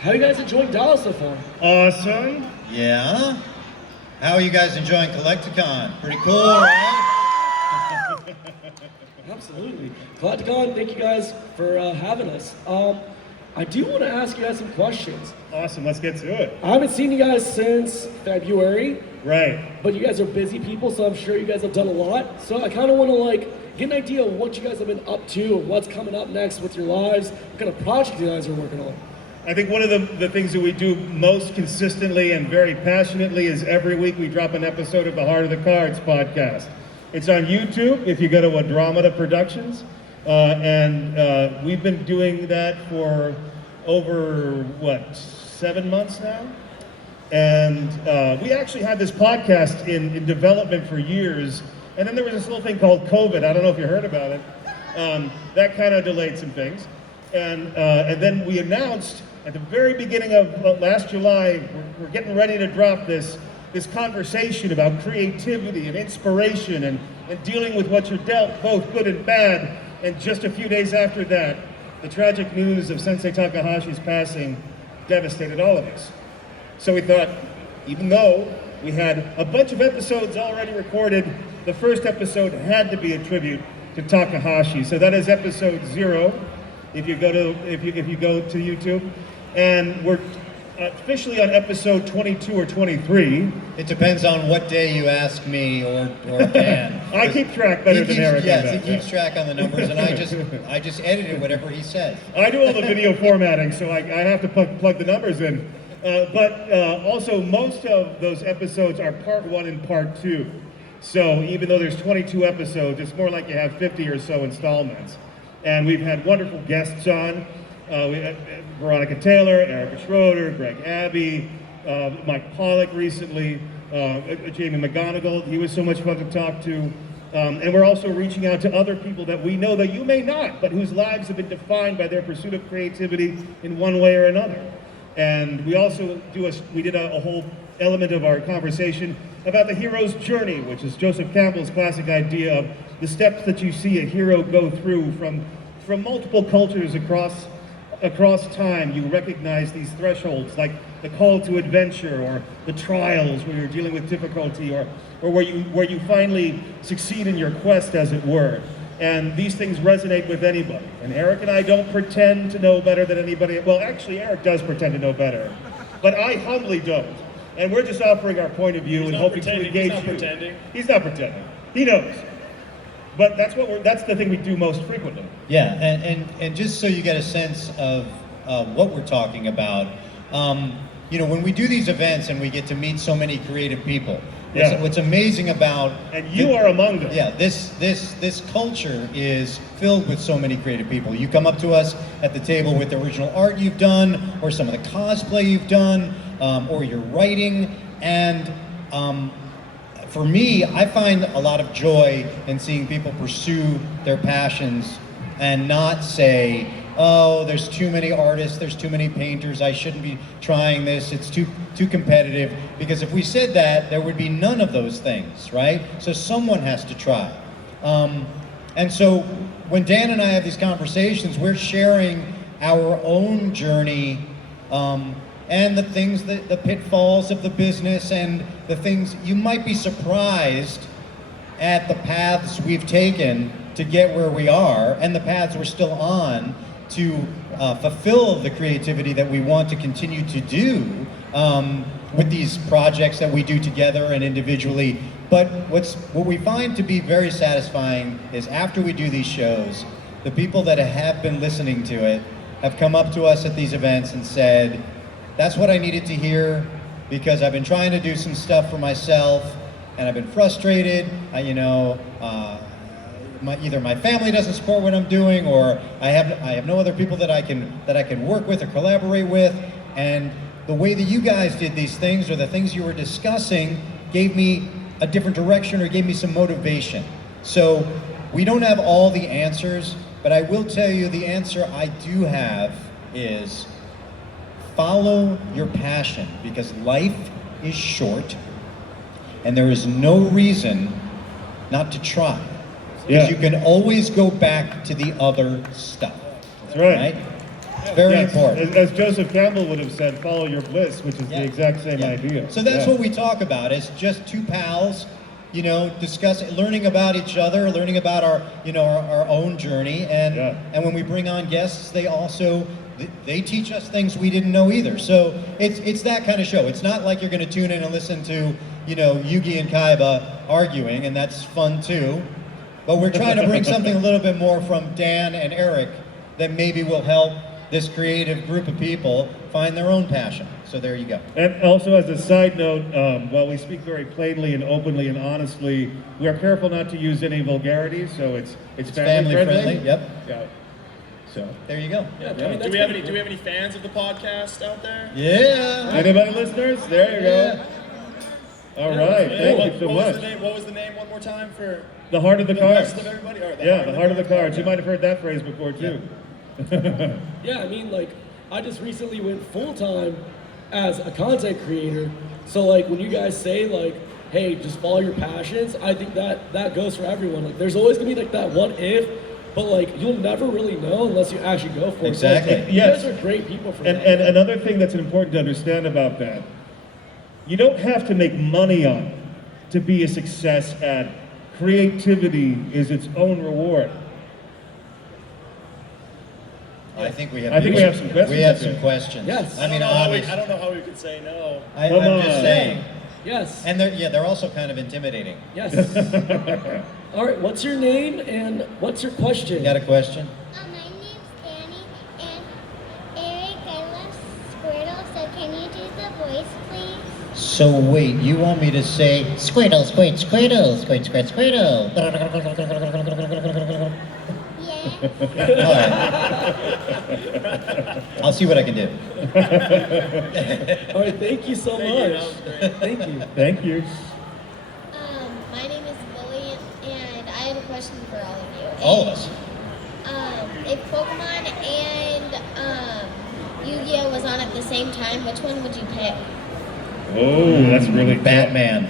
How are you guys enjoying Dallas so far? Awesome. Yeah. How are you guys enjoying Collecticon? Pretty cool, right? Absolutely. Collecticon, thank you guys for having us. I do want to ask you guys some questions. Awesome, let's get to it. I haven't seen you guys since February. Right. But you guys are busy people, so I'm sure you guys have done a lot. So I kind of want to get an idea of what you guys have been up to, what's coming up next with your lives, what kind of projects you guys are working on. I think one of the things that we do most consistently and very passionately is every week we drop an episode of the Heart of the Cards podcast. It's on YouTube if you go to Andromeda Productions. And we've been doing that for over, 7 months now? And we actually had this podcast in development for years. And then there was this little thing called COVID. I don't know if you heard about it. That kind of delayed some things. And then we announced at the very beginning of last July, we're getting ready to drop this conversation about creativity and inspiration and dealing with what you're dealt, both good and bad. And just a few days after that, the tragic news of Sensei Takahashi's passing devastated all of us. So we thought, even though we had a bunch of episodes already recorded, the first episode had to be a tribute to Takahashi. So that is episode 0. If you go to YouTube, and we're officially on episode 22 or 23. It depends on what day you ask me or Dan. I keep track better than Eric. Yes, he keeps track on the numbers, and I just edited whatever he says. I do all the video formatting, so I have to plug the numbers in. But also, most of those episodes are part 1 and part 2. So even though there's 22 episodes, it's more like you have 50 or so installments. And we've had wonderful guests on. We had Veronica Taylor, Erica Schroeder, Greg Abbey, Mike Pollock recently, Jamie McGonigal. He was so much fun to talk to. And we're also reaching out to other people that we know that you may not, but whose lives have been defined by their pursuit of creativity in one way or another. And we also did a whole element of our conversation about the hero's journey, which is Joseph Campbell's classic idea of the steps that you see a hero go through from multiple cultures across time. You recognize these thresholds, like the call to adventure, or the trials where you're dealing with difficulty, or where you finally succeed in your quest, as it were. And these things resonate with anybody. And Eric and I don't pretend to know better than anybody. Well, actually, Eric does pretend to know better, but I humbly don't. And we're just offering our point of view and hoping to engage you. He's not pretending. He's not pretending. He knows. But that's the thing we do most frequently. Yeah, and just so you get a sense of what we're talking about, when we do these events and we get to meet so many creative people, what's amazing about... And you are among them. Yeah, this culture is filled with so many creative people. You come up to us at the table with the original art you've done, or some of the cosplay you've done, or your writing, and for me, I find a lot of joy in seeing people pursue their passions and not say, oh, there's too many artists, there's too many painters, I shouldn't be trying this, it's too competitive. Because if we said that, there would be none of those things, right? So someone has to try. And so when Dan and I have these conversations, we're sharing our own journey and the things, the pitfalls of the business, and the things you might be surprised at the paths we've taken to get where we are, and the paths we're still on to fulfill the creativity that we want to continue to do with these projects that we do together and individually. But what we find to be very satisfying is after we do these shows, the people that have been listening to it have come up to us at these events and said, that's what I needed to hear, because I've been trying to do some stuff for myself and I've been frustrated. Either my family doesn't support what I'm doing, or I have no other people that I can work with or collaborate with. And the way that you guys did these things, or the things you were discussing, gave me a different direction or gave me some motivation. So we don't have all the answers, but I will tell you the answer I do have is follow your passion, because life is short and there is no reason not to try. Because you can always go back to the other stuff. That's right. It's very Yes, important. as Joseph Campbell would have said, follow your bliss, which is Yeah. the exact same Yeah. idea. So that's Yeah. what we talk about. It's just two pals, discussing, learning about each other, learning about our own journey, and Yeah. and when we bring on guests, they teach us things we didn't know either. So it's that kind of show. It's not like you're going to tune in and listen to Yugi and Kaiba arguing, and that's fun too. But we're trying to bring something a little bit more from Dan and Eric that maybe will help this creative group of people find their own passion. So there you go. And also, as a side note, while we speak very plainly and openly and honestly, we are careful not to use any vulgarities, so it's family friendly. Yep. Yeah. So, There you go. Yeah, I Yeah. mean, Do that's we have pretty any? Do we have any fans of the podcast out there? Yeah. anybody listeners? There you go. All right, thank you so What was much. the name? What was the name one more time for The heart of the the cards. rest of everybody? Or Yeah, the heart of the cards. You might have heard that phrase before too. Yeah, I mean, like, I just recently went full-time as a content creator. So, like, when you guys say, like, hey, just follow your passions, I think that goes for everyone. Like, there's always gonna be, like, that what if, but, like, you'll never really know unless you actually go for it. So, Exactly. like, you Yes. guys are great people for And, that. and another thing that's important to understand about that, you don't have to make money on it to be a success at it. Creativity is its own reward. I think we have. I think we have some questions We have up some here. questions. Yes. I mean, I obviously. don't know how we could say no. Come I'm just on. saying. Yes. And they're also kind of intimidating. Yes. All right, what's your name and what's your question? You got a question? My name's Danny, and Eric, I love Squirtle, so can you do the voice, please? So wait, you want me to say Squirtle, squirt, squirtle, squirt, squirt, squirtle? Yes. Alright. I'll see what I can do. All right, thank you so Thank you, much. that was great. Thank you. Thank you. My name is Lily, and I have a question for all of you. All of us. If Pokemon and Yu-Gi-Oh was on at the same time, which one would you pick? Oh, that's really Batman.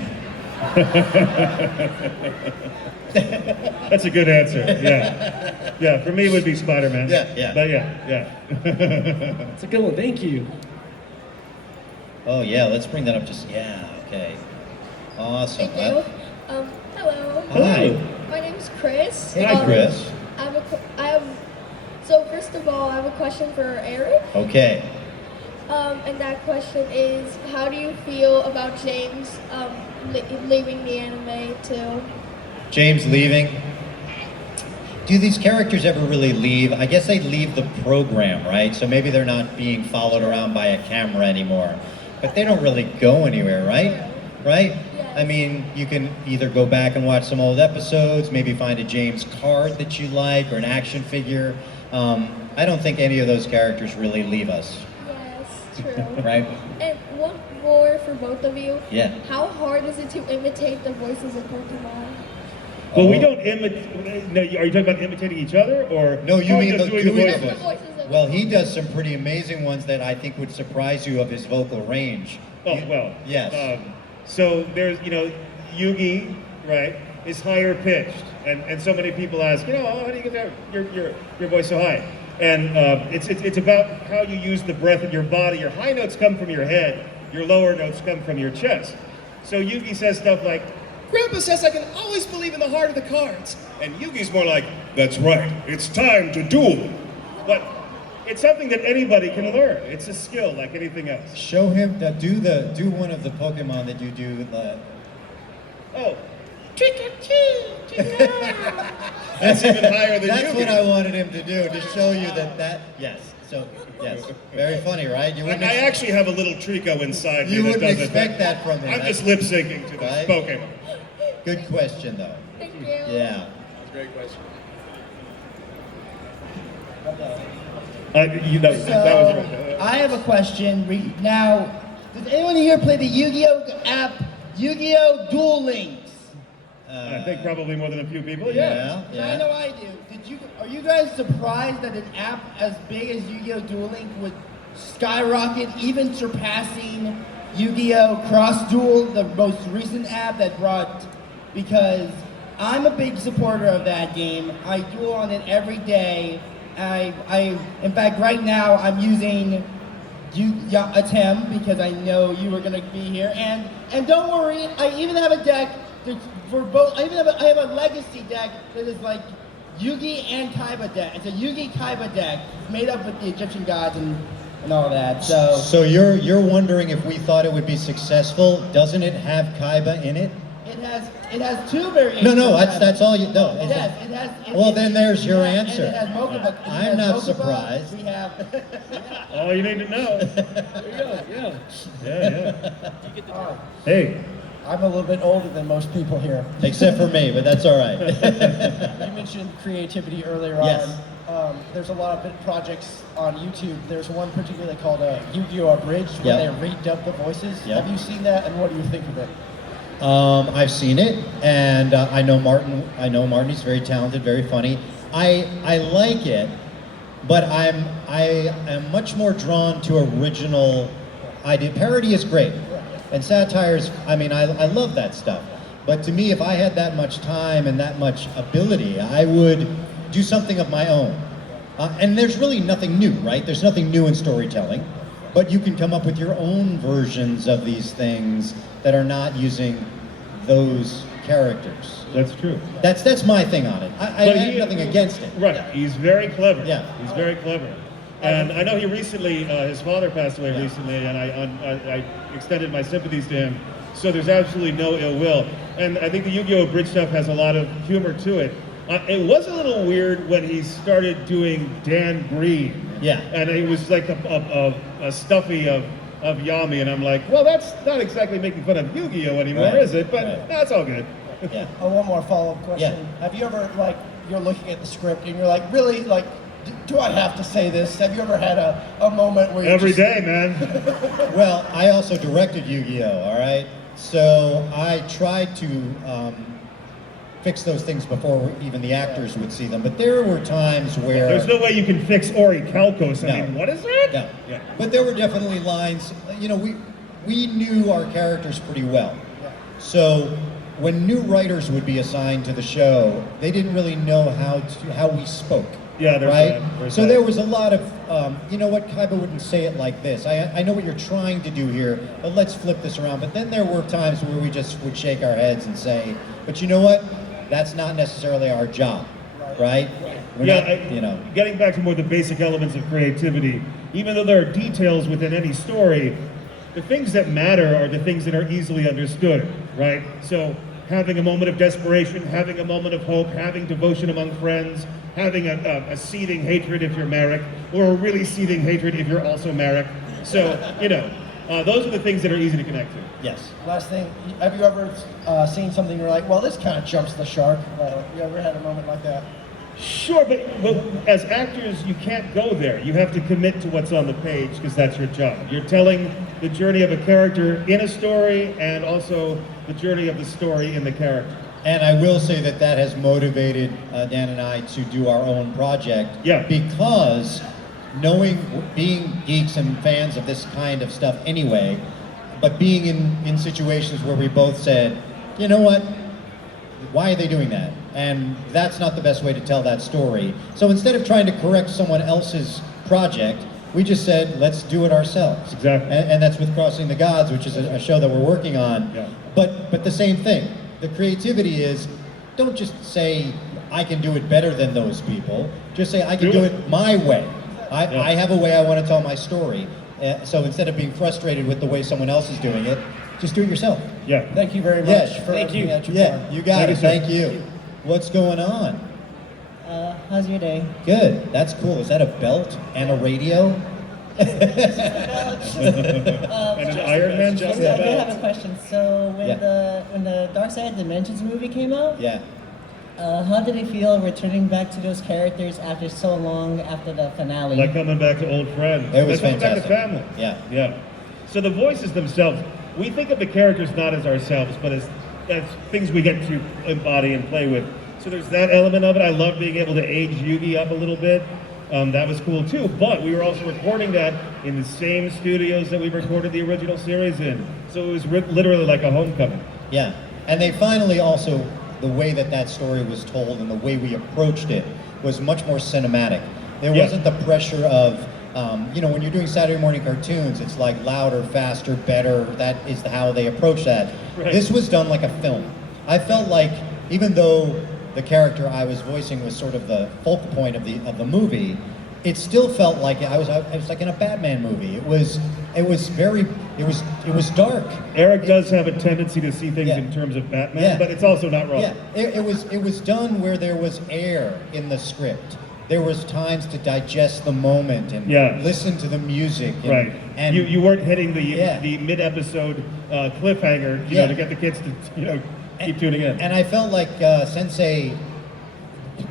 That's a good answer. Yeah. Yeah, for me it would be Spider-Man. Yeah. But yeah. It's a good one. Thank you. Oh yeah, let's bring that up. Okay. Awesome. Thank you. Hello. Hi. My name is Chris. Hi, Chris. So first of all, I have a question for Eric. Okay. And that question is, how do you feel about James leaving the anime too? James leaving. Do these characters ever really leave? I guess they leave the program, right? So maybe they're not being followed around by a camera anymore. But they don't really go anywhere, right? Right? Yes. I mean, you can either go back and watch some old episodes, maybe find a James card that you like or an action figure. I don't think any of those characters really leave us, Yes, true. right? And one more for both of you. Yeah. How hard is it to imitate the voices of Pokemon? Well, we Oh. don't imitate. No, are you talking about imitating each other, or No, you mean just the doing the doing voices? the The voices of Well, he does some pretty amazing ones that I think would surprise you of his vocal range. Oh You- well. Yes. So there's Yugi, right, is higher pitched, and so many people ask, how do you get that your voice so high? And it's about how you use the breath in your body. Your high notes come from your head. Your lower notes come from your chest. So Yugi says stuff like, Grandpa says I can always believe in the heart of the cards. And Yugi's more like, that's right, it's time to duel. but it's something that anybody can learn. It's a skill like anything else. Show him do one of the Pokemon that you do. Oh, trick or treat. that's even higher than That's Yugi. what I wanted him to do, to show you that. Yes. So yes, very funny, right? You wouldn't. I actually have a little Trico inside me You that wouldn't does it. expect that from him. I'm just lip syncing to this Right? Pokemon. Good question, though. Thank you. Yeah. That's a great question. That was right. I have a question. Now, does anyone here play the Yu-Gi-Oh app, Yu-Gi-Oh Duel Links? I think probably more than a few people. Yeah. I know I do. Are you guys surprised that an app as big as Yu-Gi-Oh Duel Link would skyrocket, even surpassing Yu-Gi-Oh Cross Duel, the most recent app that brought? Because I'm a big supporter of that game. I duel on it every day. In fact, right now I'm using a Tem because I know you were gonna be here, and don't worry, I even have a deck for both. I have a legacy deck that is like Yugi and Kaiba deck. It's a Yugi Kaiba deck made up with the Egyptian gods and all that. So you're wondering if we thought it would be successful? Doesn't it have Kaiba in it? It has two variations. No, that's all you know. It has. Well, then there's your And answer. it has Mokuba. I'm not surprised. We have. All you need to know. There you go. Yeah. Yeah. Hey, I'm a little bit older than most people here. Except for me, but that's all right. You mentioned creativity earlier Yes. on. There's a lot of projects on YouTube. There's one particularly called Yu-Gi-Oh! Abridged, Yep. where they redub the voices. Yep. Have you seen that, and what do you think of it? I've seen it, and I know Martin. He's very talented, very funny. I like it, but I am much more drawn to original idea. Parody is great, and satires. I mean, I love that stuff. But to me, if I had that much time and that much ability, I would do something of my own. And there's really nothing new, right? There's nothing new in storytelling. But you can come up with your own versions of these things that are not using those characters. that's true. That's my thing on it. I But have nothing against it. Right, he's very clever. Yeah. He's very clever. And I know he recently, his father passed away Yeah. recently, and I extended my sympathies to him. So there's absolutely no ill will. And I think the Yu-Gi-Oh! Bridge stuff has a lot of humor to it. It was a little weird when he started doing Dan Green. Yeah. And it was like a stuffy of Yami, and I'm like, well, that's not exactly making fun of Yu-Gi-Oh! Anymore, Right. is it? But Right. that's all good. Yeah. Oh, one more follow-up question. Yeah. Have you ever, like, you're looking at the script and you're like, really, like, do I have to say this? Have you ever had a moment where you Every just, day, man. Well, I also directed Yu-Gi-Oh! All right, so I tried to fix those things before even the actors would see them. But there were times where There's no way you can fix Ori Calcos. I No. mean, what is it? No. Yeah. But there were definitely lines. You know, we knew our characters pretty well. So when new writers would be assigned to the show, they didn't really know how we spoke. Yeah, there's right. that, there's So that. there was a lot of, you know what, Kaiba wouldn't say it like this. I know what you're trying to do here, but let's flip this around. But then there were times where we just would shake our heads and say, but you know what? That's not necessarily our job, right? We're Yeah, not, you know. getting back to more the basic elements of creativity, even though there are details within any story, the things that matter are the things that are easily understood, right? So having a moment of desperation, having a moment of hope, having devotion among friends, having a seething hatred if you're Merrick, or a really seething hatred if you're also Merrick. So, you know, those are the things that are easy to connect to. Yes. last thing, have you ever seen something you're like, well, this kind of jumps the shark? You ever had a moment like that? Sure, but as actors, you can't go there. You have to commit to what's on the page because that's your job. You're telling the journey of a character in a story and also the journey of the story in the character. And I will say that that has motivated Dan and I to do our own project. Yeah. Because being geeks and fans of this kind of stuff anyway, but being in situations where we both said, you know what, why are they doing that? And that's not the best way to tell that story. So instead of trying to correct someone else's project, we just said, let's do it ourselves. Exactly. And that's with Crossing the Gods, which is a show that we're working on. Yeah. But the same thing. The creativity is, don't just say, I can do it better than those people. Just say, I can do it my way. I have a way I want to tell my story. So instead of being frustrated with the way someone else is doing it, just do it yourself. Yeah. Thank you very much Yes. for Thank everything you. that you've Yeah, done. you got it. Thank Thank you. What's going on? How's your day? Good. That's cool. Is that a belt and a radio? And an Iron Man I stuff? do have a question. So when Yeah. when the Dark Side Dimensions movie came out, Yeah. how did it feel returning back to those characters after so long after the finale? Like coming back to old friends. It was Like coming fantastic. back to family. Yeah. Yeah. So the voices themselves, we think of the characters not as ourselves, but as things we get to embody and play with. So there's that element of it. I love being able to age Yugi up a little bit. That was cool too, but we were also recording that in the same studios that we recorded the original series in. So it was literally like a homecoming. Yeah. And they finally also, the way that story was told and the way we approached it was much more cinematic. There Yeah. wasn't the pressure of, when you're doing Saturday morning cartoons, it's like louder, faster, better. That is how they approach that. Right. This was done like a film. I felt like, even though the character I was voicing was sort of the focal point of the movie, it still felt like I was like in a Batman movie. It was dark. Eric does have a tendency to see things Yeah. in terms of Batman, Yeah. but it's also not wrong. Yeah, it was done where there was air in the script. There was times to digest the moment and Yeah. listen to the music. And, Right. And you weren't hitting the Yeah. the mid-episode cliffhanger, Yeah. to get the kids to keep tuning in. And I felt like Sensei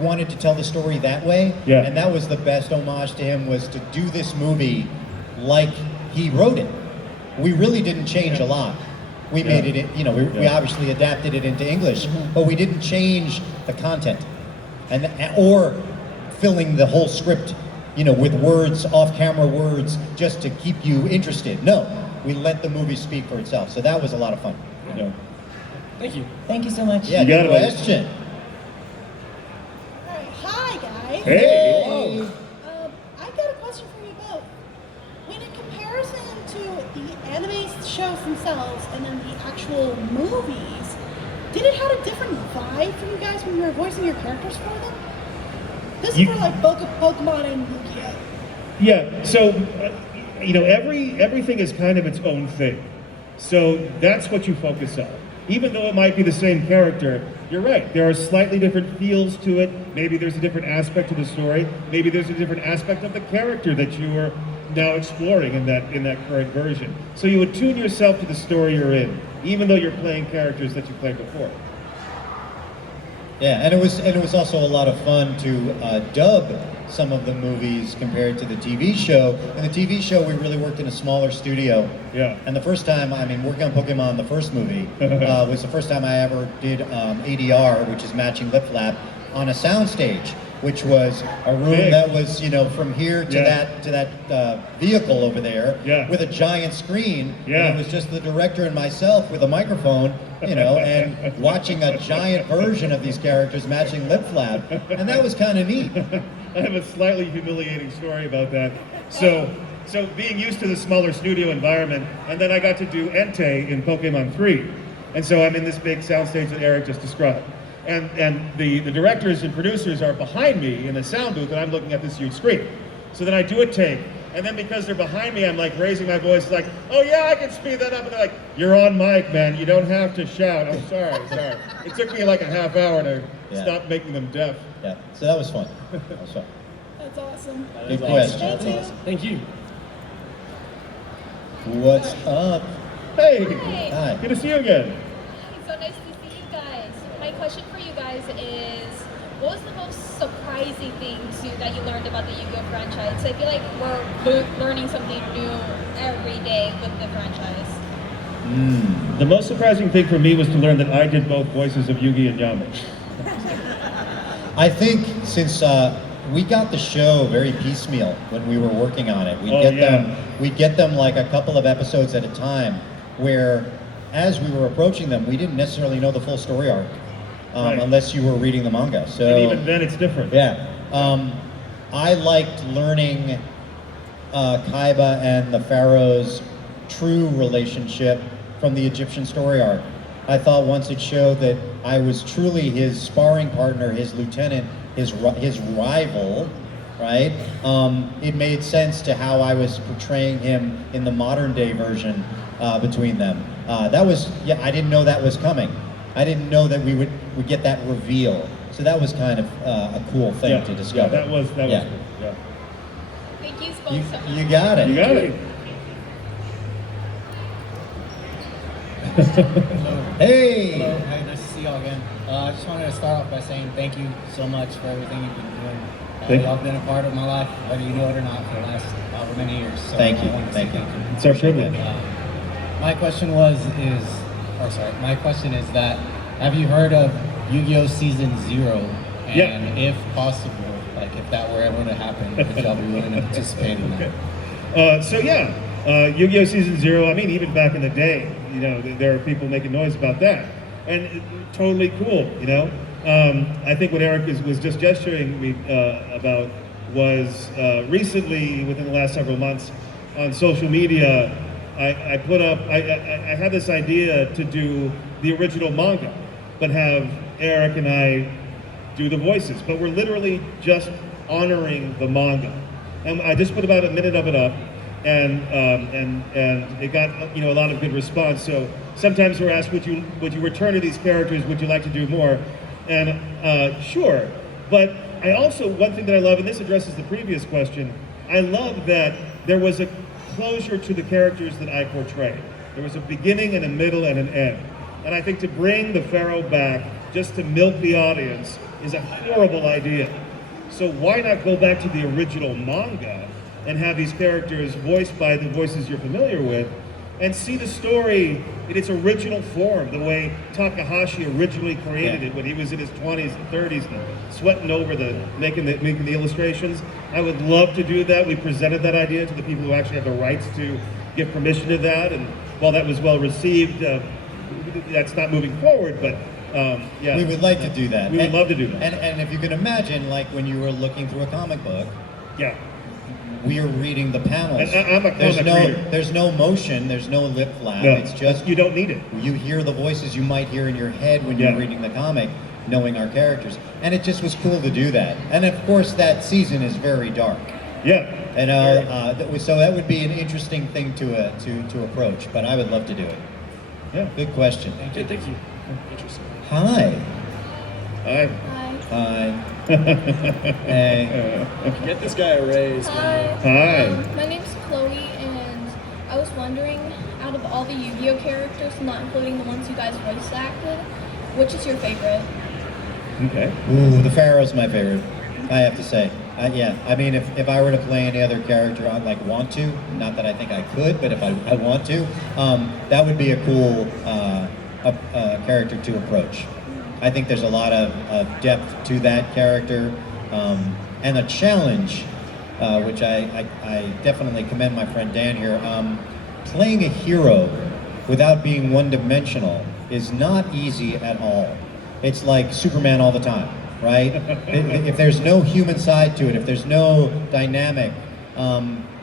wanted to tell the story that way. Yeah. And that was the best homage to him, was to do this movie like he wrote it. We really didn't change a lot. We made it, we obviously adapted it into English, but we didn't change the content or filling the whole script, with words, off-camera words, just to keep you interested. No, we let the movie speak for itself. So that was a lot of fun. Yeah. Thank you. Thank you so much. Yeah, You got good it, buddy. question. All right, hi guys. Hey. I got a question for you both. When in comparison to the anime shows themselves and then the actual movies, did it have a different vibe for you guys when you were voicing your characters for them? This is You- for like Pokemon and Yu-Gi-Oh! Yeah. So, everything is kind of its own thing. So that's what you focus on. Even though it might be the same character, you're right. There are slightly different feels to it. Maybe there's a different aspect to the story. Maybe there's a different aspect of the character that you are now exploring in that current version. So you attune yourself to the story you're in, even though you're playing characters that you played before. Yeah, and it was also a lot of fun to dub some of the movies compared to the TV show. In the TV show, we really worked in a smaller studio. Yeah. And the first time, working on Pokemon, the first movie, was the first time I ever did ADR, which is matching lip flap, on a soundstage, which was a room Big. that was, from here to Yeah. that vehicle over there, Yeah. with a giant screen. Yeah. And it was just the director and myself with a microphone, and watching a giant version of these characters matching lip flap, and that was kind of neat. I have a slightly humiliating story about that. So being used to the smaller studio environment, and then I got to do Entei in Pokemon 3. And so I'm in this big soundstage that Eric just described. And the directors and producers are behind me in the sound booth, and I'm looking at this huge screen. So then I do a take, and then because they're behind me, I'm like raising my voice like, oh yeah, I can speed that up. And they're like, you're on mic, man. You don't have to shout. I'm sorry. It took me like a half hour to Yeah. stop making them deaf. Yeah, so that was fun. That was fun. That's awesome. Good question. Thank you. Thank you. What's up? Hey, Hi. good to see you again. So nice to see you guys. My question for you guys is, what was the most surprising thing that you learned about the Yu-Gi-Oh franchise? I feel like we're learning something new every day with the franchise. The most surprising thing for me was to learn that I did both voices of Yugi and Yami. I think since we got the show very piecemeal when we were working on it, we'd get them like a couple of episodes at a time, where as we were approaching them, we didn't necessarily know the full story arc, Right. unless you were reading the manga. So And even then, it's different. yeah, I liked learning Kaiba and the Pharaoh's true relationship from the Egyptian story arc. I thought once it showed that I was truly his sparring partner, his lieutenant, his rival, right? It made sense to how I was portraying him in the modern day version between them. I didn't know that was coming. I didn't know that we would get that reveal. So that was kind of a cool thing to discover. Yeah, that was cool. Yeah. Thank you both so much. You got it. You got it. Hey! Hello, hey, nice to see y'all again. I just wanted to start off by saying thank you so much for everything you've been doing. Thank you. Y'all been a part of my life, whether you know it or not, for the last however many years. So Thank you. I wanted to Thank say you. It's our privilege. My question my question is that, have you heard of Yu-Gi-Oh! Season 0? And Yeah. if possible, like if that were ever to happen, would y'all be willing to participate in that? Yu-Gi-Oh! Season 0, even back in the day, there are people making noise about that. And totally cool, I think what Eric was just gesturing me about was recently, within the last several months, on social media, I put up, I had this idea to do the original manga, but have Eric and I do the voices. But we're literally just honoring the manga. And I just put about a minute of it up, and it got a lot of good response. So sometimes we're asked, would you return to these characters? Would you like to do more? And sure. But I also, one thing that I love, and this addresses the previous question, I love that there was a closure to the characters that I portrayed. There was a beginning and a middle and an end. And I think to bring the Pharaoh back just to milk the audience is a horrible idea. So why not go back to the original manga and have these characters voiced by the voices you're familiar with, and see the story in its original form, the way Takahashi originally created it when he was in his 20s and 30s, and sweating over making the illustrations. I would love to do that. We presented that idea to the people who actually have the rights to give permission to that, and while that was well received, that's not moving forward, but yeah. We would like to do that. We would love to do that. And if you can imagine, like when you were looking through a comic book, yeah, we are reading the panels. And I'm a comic reader. There's no motion, there's no lip flap. No, it's just you don't need it. You hear the voices you might hear in your head when you're reading the comic, knowing our characters. And it just was cool to do that. And of course, that season is very dark. Yeah. And so that would be an interesting thing to approach. But I would love to do it. Yeah. Good question. Thank you. Interesting. Hi. Hi. Hi. Hey. Get this guy a raise, man. Hi. My name's Chloe, and I was wondering, out of all the Yu-Gi-Oh characters, not including the ones you guys voice acted, which is your favorite? Okay. Ooh, the Pharaoh's my favorite, I have to say. Yeah, I mean, if I were to play any other character, I'd want to, not that I think I could, but if I want to, that would be a cool character to approach. I think there's a lot of depth to that character, and a challenge, which I definitely commend my friend Dan here. Playing a hero without being one-dimensional is not easy at all. It's like Superman all the time, right? If there's no human side to it, if there's no dynamic,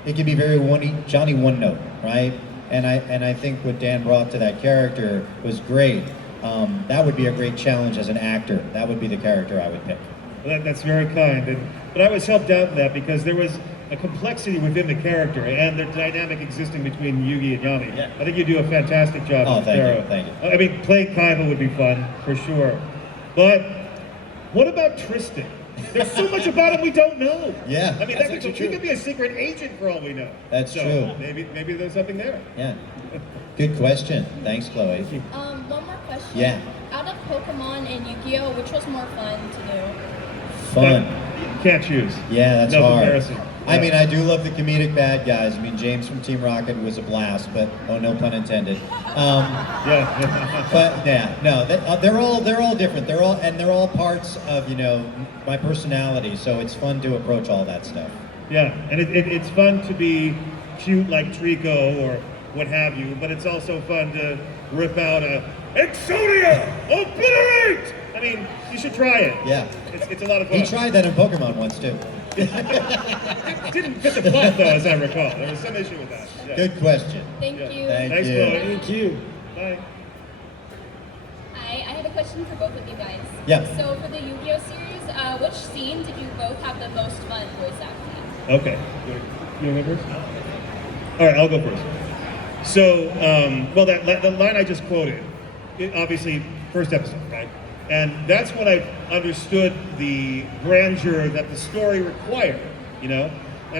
it can be very Johnny One-Note, right? And I think what Dan brought to that character was great. That would be a great challenge as an actor. That would be the character I would pick. Well, that's very kind. But I was helped out in that because there was a complexity within the character and the dynamic existing between Yugi and Yami. Yeah. I think you do a fantastic job. Oh, with thank Pharaoh. you, thank you. I mean, playing Kaiba would be fun, for sure. But what about Tristan? There's so much about him we don't know. Yeah. I mean, That's he actually true. could be a secret agent for all we know. That's so true. Maybe there's something there. Yeah. Good question. Thanks, Chloe. One more question. Yeah. Out of Pokemon and Yu-Gi-Oh, which was more fun to do? Fun. You can't choose. Yeah, that's no hard. Comparison. I mean, I do love the comedic bad guys. I mean, James from Team Rocket was a blast, but oh, no pun intended. Yeah. But yeah, no, they're all different. They're all parts of my personality. So it's fun to approach all that stuff. Yeah, and it's fun to be cute like Trico or what have you, but it's also fun to rip out a Exodia! Obliterate! I mean, you should try it. Yeah. It's a lot of fun. He tried that in Pokemon once too. It didn't fit the plot though, as I recall. There was some issue with that. Yeah. Good question. Thank Yeah. you. Thanks, you. Chloe. Thank you. Bye. Hi, I had a question for both of you guys. Yeah. So for the Yu-Gi-Oh series, which scene did you both have the most fun voice acting? Okay. You want to go first? All right, I'll go first. So, well, the line I just quoted, obviously, first episode, right? And that's when I understood the grandeur that the story required, And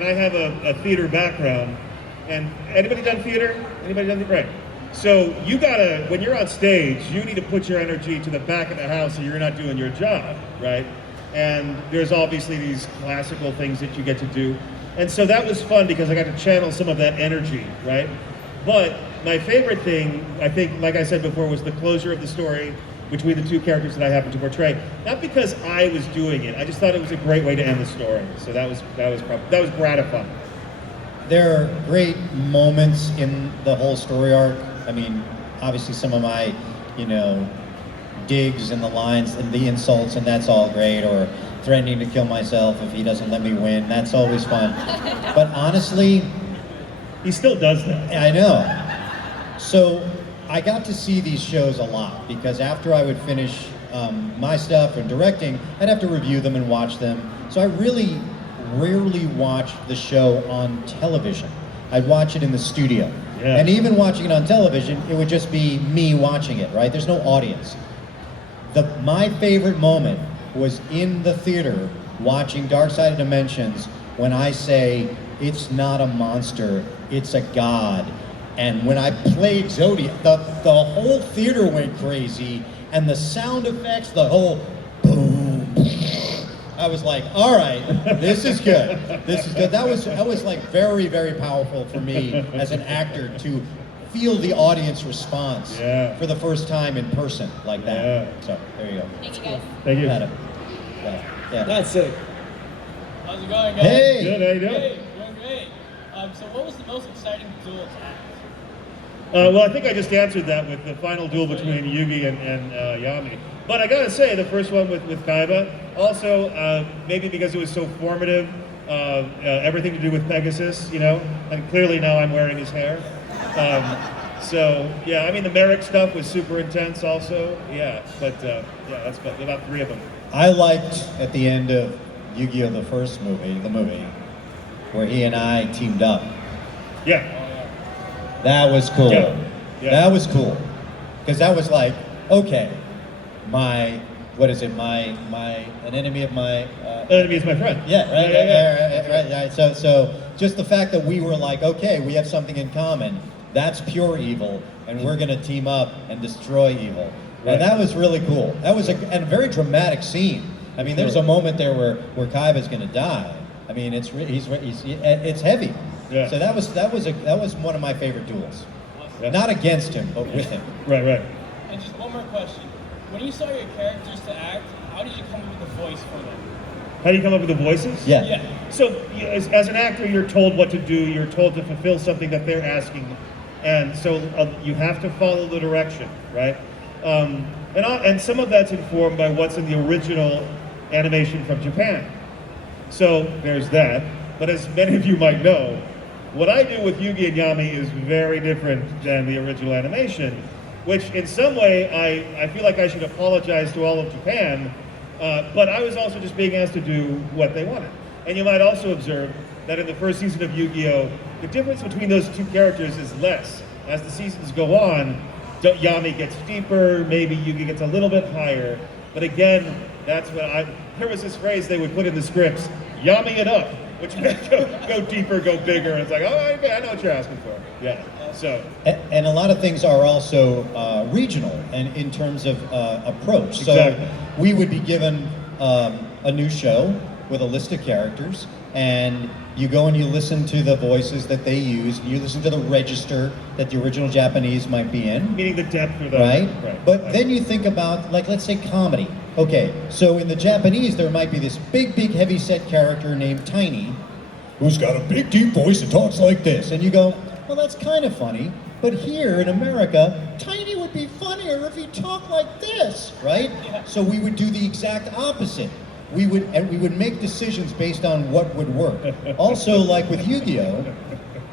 I have a theater background. And anybody done theater? Anybody done right? So you gotta, when you're on stage, you need to put your energy to the back of the house or you're not doing your job, right? And there's obviously these classical things that you get to do. And so that was fun because I got to channel some of that energy, right? But my favorite thing, I think, like I said before, was the closure of the story between the two characters that I happened to portray. Not because I was doing it, I just thought it was a great way to end the story. So that was gratifying. There are great moments in the whole story arc. I mean, obviously some of my, digs and the lines and the insults, and that's all great, or threatening to kill myself if he doesn't let me win. That's always fun. But honestly, He still does that. I know. So I got to see these shows a lot because after I would finish my stuff and directing, I'd have to review them and watch them. So I really rarely watched the show on television. I'd watch it in the studio. Yeah. And even watching it on television, it would just be me watching it, right? There's no audience. My favorite moment was in the theater watching Dark Side of Dimensions when I say, it's not a monster, it's a god. And when I played Zodiac, the whole theater went crazy, and the sound effects, the whole boom. I was like, all right, this is good. This is good. That was like very, very powerful for me as an actor to feel the audience response for the first time in person like that. Yeah. So there you go. Thank you guys. Thank you. Adam. Yeah. That's it. How's it going, guys? Hey. Good, how you doing? Hey, doing great. So what was the most exciting duel to act? Well, I think I just answered that with the final duel between Yugi and Yami. But I gotta say, the first one with Kaiba, also, maybe because it was so formative, everything to do with Pegasus, you know, and clearly now I'm wearing his hair. So, yeah, I mean, the Merrick stuff was super intense also, yeah, but yeah, that's about 3 of them. I liked at the end of Yu-Gi-Oh! The first movie, where he and I teamed up. Yeah. That was cool. Yeah. That was cool. Because that was like, okay, an enemy of my... Enemy is my friend. Yeah, right, Yeah. right. So just the fact that we were like, okay, we have something in common. That's pure evil, and we're going to team up and destroy evil. Right. And that was really cool. That was a very dramatic scene. I mean, there's a moment there where Kaiba's going to die. I mean, it's heavy. Yeah. So that was one of my favorite duels. Yeah. Not against him, but with him. Right. And just one more question. When you saw your characters to act, how did you come up with the voice for them? How do you come up with the voices? Yeah. So as an actor, you're told what to do. You're told to fulfill something that they're asking, and so you have to follow the direction, right? And some of that's informed by what's in the original animation from Japan. So there's that. But as many of you might know, what I do with Yugi and Yami is very different than the original animation, which in some way I feel like I should apologize to all of Japan, but I was also just being asked to do what they wanted. And you might also observe that in the first season of Yu-Gi-Oh!, the difference between those two characters is less. As the seasons go on, Yami gets deeper, maybe Yugi gets a little bit higher, but again, that's what there was this phrase they would put in the scripts, Yami it up, which meant go deeper, go bigger, and it's like, oh, okay, I know what you're asking for. Yeah, so. And a lot of things are also regional and in terms of approach. Exactly. So we would be given a new show with a list of characters, and you go and you listen to the voices that they use, you listen to the register that the original Japanese might be in. Meaning the depth of the... Right? But then you think about, like, let's say comedy. Okay, so in the Japanese, there might be this big, heavy-set character named Tiny, who's got a big, deep voice and talks like this. And you go, well, that's kind of funny. But here in America, Tiny would be funnier if he talked like this, right? So we would do the exact opposite. We would make decisions based on what would work. Also, like with Yu-Gi-Oh!,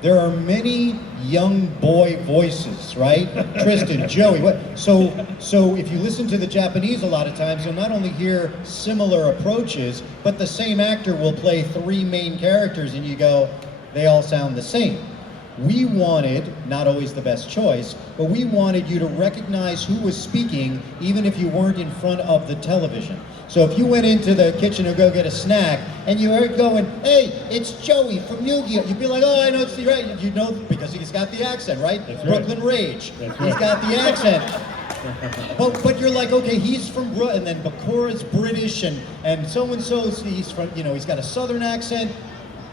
there are many young boy voices, right? Tristan, Joey. So if you listen to the Japanese a lot of times, you'll not only hear similar approaches, but the same actor will play 3 main characters and you go, they all sound the same. We wanted, not always the best choice, but we wanted you to recognize who was speaking even if you weren't in front of the television. So if you went into the kitchen to go get a snack and you heard going, hey, it's Joey from Yu-Gi-Oh! You'd be like, oh, I know it's the right. You know, because he's got the accent, right? That's Brooklyn right. Rage. He's got the accent. But you're like, okay, he's from and then Bakura's British and so-and-so, he's from, he's got a southern accent.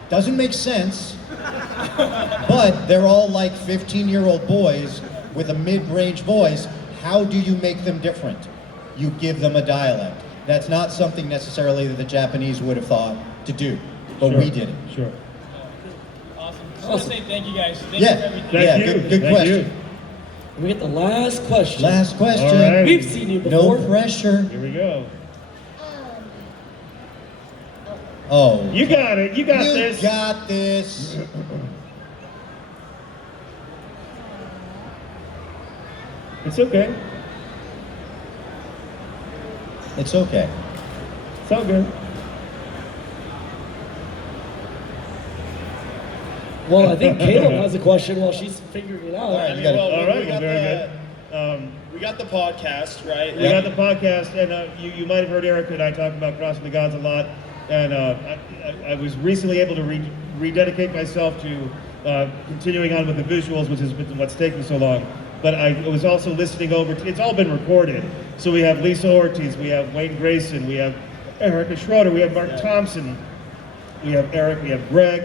Doesn't make sense, but they're all like 15-year-old boys with a mid-range voice. How do you make them different? You give them a dialect. That's not something necessarily that the Japanese would have thought to do, but we did it. Sure. Awesome. Just want to say thank you guys. Thank you for Yeah, everything. Thank you. good Thank question. you. We get the last question. Last question. All right. We've seen you before. No pressure. Here we go. Oh. You got it. You got this. You got this. It's okay. It's okay. It's all good. Well, I think Caleb has a question while she's figuring it out. All right, you got it. All right, well, very good. We got the podcast, right? We got the podcast, and you might have heard Erica and I talk about Crossing the Gods a lot. And I was recently able to rededicate myself to continuing on with the visuals, which has been what's taking so long. But I was also listening over to, it's all been recorded. So we have Lisa Ortiz, we have Wayne Grayson, we have Erica Schroeder, we have Mark Thompson, we have Eric, we have Greg,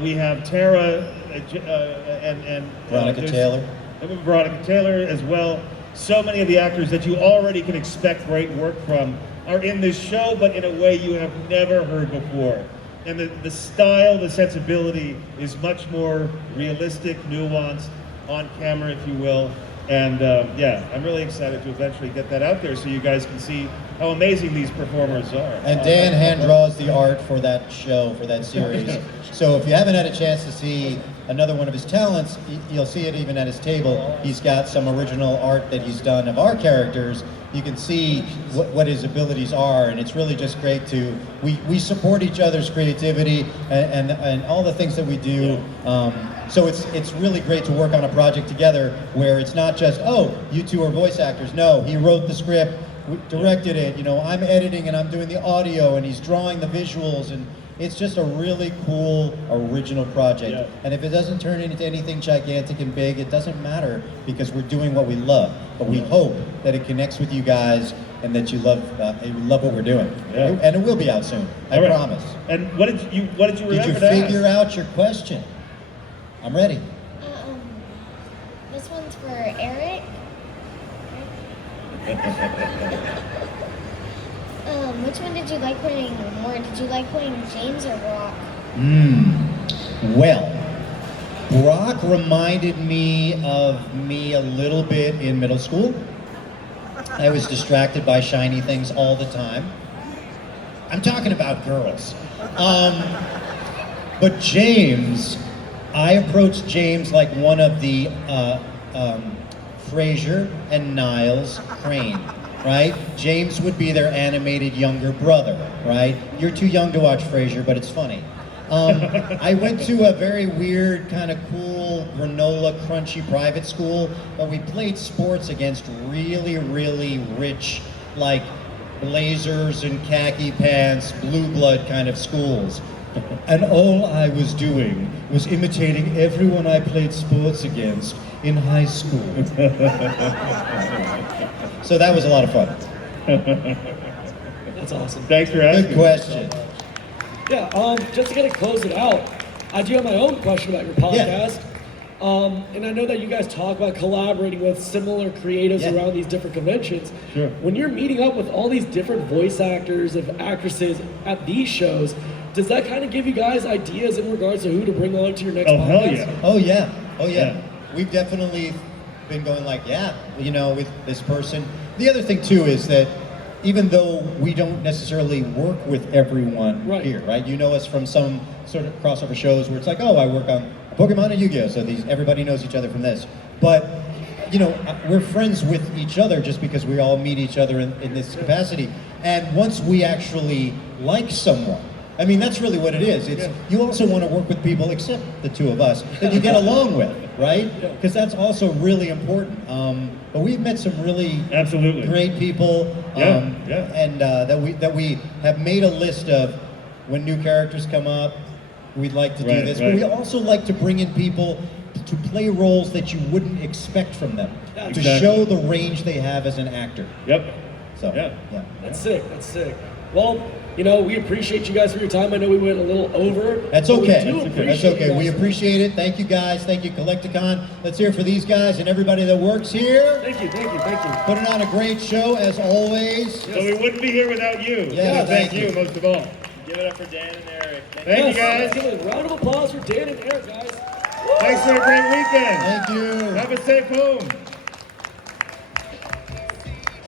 we have Tara, and Veronica Taylor. And Veronica Taylor as well. So many of the actors that you already can expect great work from are in this show, but in a way you have never heard before. And the style, the sensibility is much more realistic, nuanced, on camera, if you will. And yeah, I'm really excited to eventually get that out there so you guys can see how amazing these performers are. And Dan hand draws the art for that show, for that series. So if you haven't had a chance to see another one of his talents, you'll see it even at his table. He's got some original art that he's done of our characters. You can see what his abilities are, and it's really just great to, we support each other's creativity and all the things that we do. So it's really great to work on a project together where it's not just, oh, you two are voice actors. No, he wrote the script, directed it, you know, I'm editing and I'm doing the audio and he's drawing the visuals, and it's just a really cool original project. Yeah. And if it doesn't turn into anything gigantic and big, it doesn't matter because we're doing what we love. But we hope that it connects with you guys and that you love what we're doing. Yeah. And it will be out soon, I promise. And what did you remember Did you to figure ask? out your question? I'm ready. This one's for Eric. Which one did you like playing more? Did you like playing James or Brock? Well, Brock reminded me of me a little bit in middle school. I was distracted by shiny things all the time. I'm talking about girls. But James, I approached James like one of the Frasier and Niles Crane, right? James would be their animated younger brother, right? You're too young to watch Frasier, but it's funny. I went to a very weird, kind of cool, granola, crunchy private school, but we played sports against really, really rich, like blazers and khaki pants, blue blood kind of schools. And all I was doing was imitating everyone I played sports against in high school. So that was a lot of fun. That's awesome. Thanks for asking. Good question. Yeah, just to kind of close it out, I do have my own question about your podcast. And I know that you guys talk about collaborating with similar creatives around these different conventions. Sure. When you're meeting up with all these different voice actors and actresses at these shows, does that kind of give you guys ideas in regards to who to bring on to your next podcast? Hell yeah. Oh yeah, oh yeah. Yeah. We've definitely been going like, yeah, you know, with this person. The other thing too is that even though we don't necessarily work with everyone here, right? You know us from some sort of crossover shows where it's like, oh, I work on Pokemon and Yu-Gi-Oh! So everybody knows each other from this. But, you know, we're friends with each other just because we all meet each other in this capacity. And once we actually like someone, I mean, that's really what it is. It's you also want to work with people, except the two of us, that you get along with, right? Because that's also really important. But we've met some really great people, and that we have made a list of when new characters come up. We'd like to do this, but we also like to bring in people to play roles that you wouldn't expect from them, to show the range they have as an actor. Yep. So yeah. That's sick. That's sick. Well, you know, we appreciate you guys for your time. I know we went a little over. That's but okay. We do That's appreciate okay. you We guys. appreciate it. Thank you guys. Thank you, Collecticon. Let's hear for these guys and everybody that works here. Thank you. Thank you. Thank you. Putting on a great show as always. So we wouldn't be here without you. Yeah, So thank you most of all. Give it up for Dan and Eric. Thank you guys. Let's give a round of applause for Dan and Eric, guys. Thanks for a great weekend. Thank you. Have a safe home.